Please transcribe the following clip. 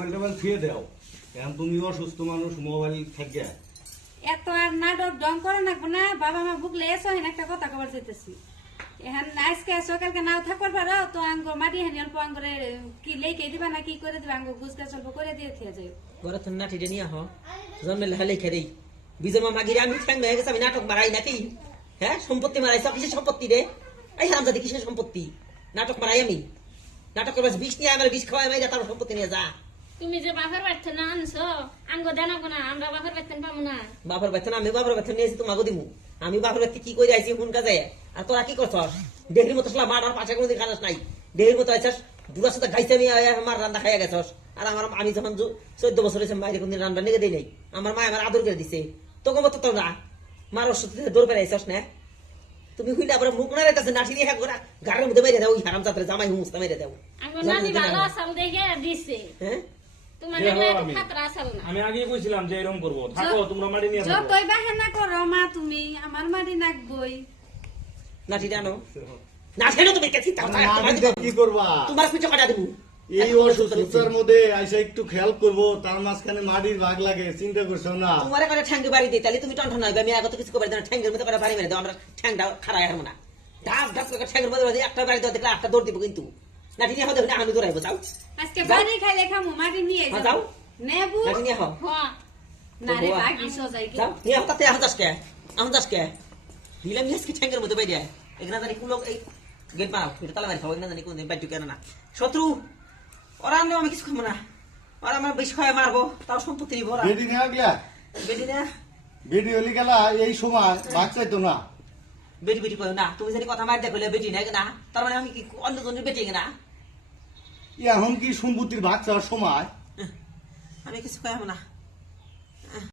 Mobile ফিরে দাও। এখন তুমি অসুস্থ মানুষ মোবাইল থাকে এত আর নাটক ডং করে নাকবো না বাবা মা বুকলে এসো হেন একটা কথা কবার চাইতেছি। এখন আজকে সকালকে নাও থাকবার পারো তো আঙ্গ মাটি হেন অল্প আঙ্গরে কি লেকে দিবা না কি করে দিবা আঙ্গ অল্প করে দিয়ে থিয়া যাই তো নিয়ে আহ জন্মে লেখা লেখে দেই। বিজয় মামা গিরে আমি ঠ্যাং ভেঙে গেছে আমি নাটক মারাই নাকি? হ্যাঁ সম্পত্তি মারাই সব কিসের সম্পত্তি রে? এই হারামজাদি কিসের সম্পত্তি? নাটক মারাই আমি। নাটক করবে বিষ নিয়ে আমার বিষ খাওয়াই মাইরা তার সম্পত্তি নিয়ে যা। তুমি যে বাপের বাড়তে না আনছো আঙ্গ দেনাবো না আমরা বাপের বাড়তে পাবো না। বাপের বেতন আমি বাপের বেতন নিয়েছি তোমাকে দিমু। আমি বাপের বেতন কি করে আইছি হুন কাজে আর তোরা কি করছস? দেহির মতো সলা মার আর পাশে কোনোদিন খানাস নাই। দেহির মতো আইছস দুটার সাথে খাইছে আমি আমার রান্না খাইয়া গেছস। আর আমার আমি যখন চোদ্দ বছর হয়েছে বাইরে কোনদিন রান্না নিয়ে দেই নাই। আমার মা আমার আদর করে দিছে। তোকে মতো তো না। মার ওষুধ দৌড় পেরে আইছস না? তুমি হইলে আবার মুখ না রেখেছে নাঠি করে গাড়ির মধ্যে মেরে দাও ওই হারাম চাতরে জামাই হুমুস্তা মেরে দাও। আঙ্গ নানি ভালো আসাল দেখে দিছে। হ্যাঁ? তোমার যে দেখলে হলো এত আমি। খাতরা আসাল না? আমি আগেই কইছিলাম যে এরকম করব। থাকো তোমরা মাটি নিয়ে থাকো। যতই বাহানা করো মা তুমি আমার মাটি নাকবই। নাঠি জানো? না ছেড়ে তুমি কে চিন্তা কি করবা? তোমার পিছু কাটা দেবো? এই অসুস্থতার মধ্যে আইসা একটু খেয়াল করব তার মাঝখানে মাটির ভাগ লাগে চিন্তা করছ না? তোমার করে ঠ্যাঙ্গে বাড়ি দিই তাহলে তুমি টন আমি আগত কিছু করে দেবো ঠ্যাঙ্গের মধ্যে করে বাড়ি মেরে দাও আমরা ঠ্যাংটা খারাই হারবো না। করে ঠ্যাঙ্গের মধ্যে একটা বাড়ি দেওয়া দেখলে একটা দৌড় দিব কিন্তু। নাটি নিয়ে আমি দৌড়াইবো যাও। আজকে বাড়ি খাইলে খামু মাটি নিয়ে যাও। যাও। নেবু। নাটি নিয়ে হও হ্যাঁ না রে। বাগি সজাই কি যাও। নিয়ে দিলাম নিয়ে কি ঠ্যাঙ্গের মধ্যে বাইরে এখানে জানি কোন লোক এই গেট মারাও এটা তালা মারি খাও। এখানে জানি কোন বাইর কেন না শত্রু ওরা আমি কিছু খাব না। ওরা আমার বেশি খাওয়া মারবো তাও সম্পত্তি নিবো ওরা বেটি নেওয়া গেলা না বেটি হলি গেলা এই সময় ভাগ চাইতো না। বেটি বেটি কয় না। তুমি যদি কথা মার দেখলে বেটি নাই না তার মানে আমি কি অন্য জনের বেটি না এখন কি সম্পত্তির ভাগ সময়? আমি কিছু কেমন না।